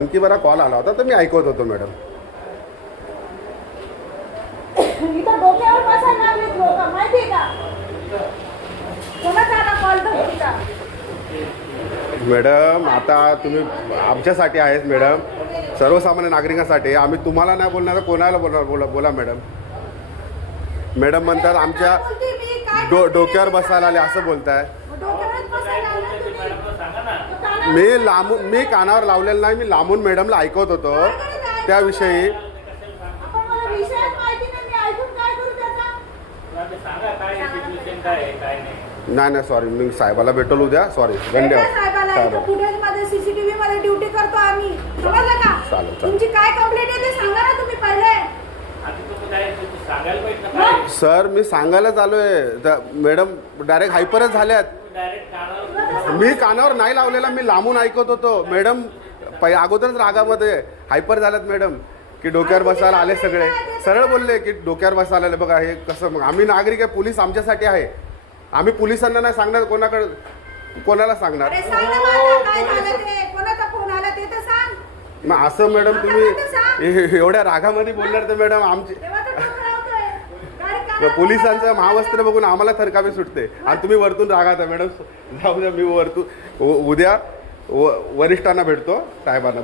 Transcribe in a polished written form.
आणखी बरा कॉल आला होता तर मी ऐकत होतो मॅडम. इथं डोक्यावर बसायला लागलेत लोक, माहितीये का? कोणाचा आला कॉल धमकीचा? मॅडम आता तुम्ही आमच्यासाठी आहेत मॅडम, सर्वसामान्य नागरिकांसाठी. आम्ही तुम्हाला नाही बोलणार तर कोणाला बोलणार? बोला बोला मॅडम. मॅडम म्हणतात आमच्या डोक्यावर बसायला आले असं बोलताय. डोक्यावरच बसायला लागले तुम्ही. मी कानावर लावलेलं नाही, मी लांबून मॅडमला ऐकत होतो त्याविषयी. आपण मला विषयच माहिती नाही, मी ऐकून काय करू त्याचा? नाही नाही सॉरी, मी साहेबाला भेटल उद्या. सॉरी धन्यवाद साहेबाला साहेब. फुटेज मध्ये सीसीटीव्ही मध्ये ड्युटी करतो आम्ही, समजलं का? चालेल. तुमची काय कंप्लेंट आहे ते सांगा ना तुम्ही पहिले. सर मी सांगायलाच आलोय. मॅडम डायरेक्ट हायपरच झाल्यात. मी कानावर नाही लावलेला, मी लांबून ऐकत होतो. मॅडम अगोदरच रागामध्ये हायपर झाल्यात मॅडम, की डोक्यावर बसायला आले सगळे. सरळ बोलले की डोक्यावर बसायला आले. बघा हे कसं, मग आम्ही नागरिक आहे, पोलीस आमच्यासाठी आहे. आम्ही पोलिसांना नाही सांगणार, कोणाला सांगणार? अरे सांग ना मला काय झालं ते, कोणाचा फोन आला ते तर सांग. मग असं मॅडम तुम्ही एवढ्या रागामध्ये बोलणार तर मॅडम आमची तेव्हा तर डोकं लावतोय. गाडी का- पोलिसांचं महावस्त्र बघून आम्हाला थरकावी सुटते आणि तुम्ही वरतून रागात आहे मॅडम. जाऊ द्या, मी उद्या वरिष्ठांना भेटतो साहेबांना.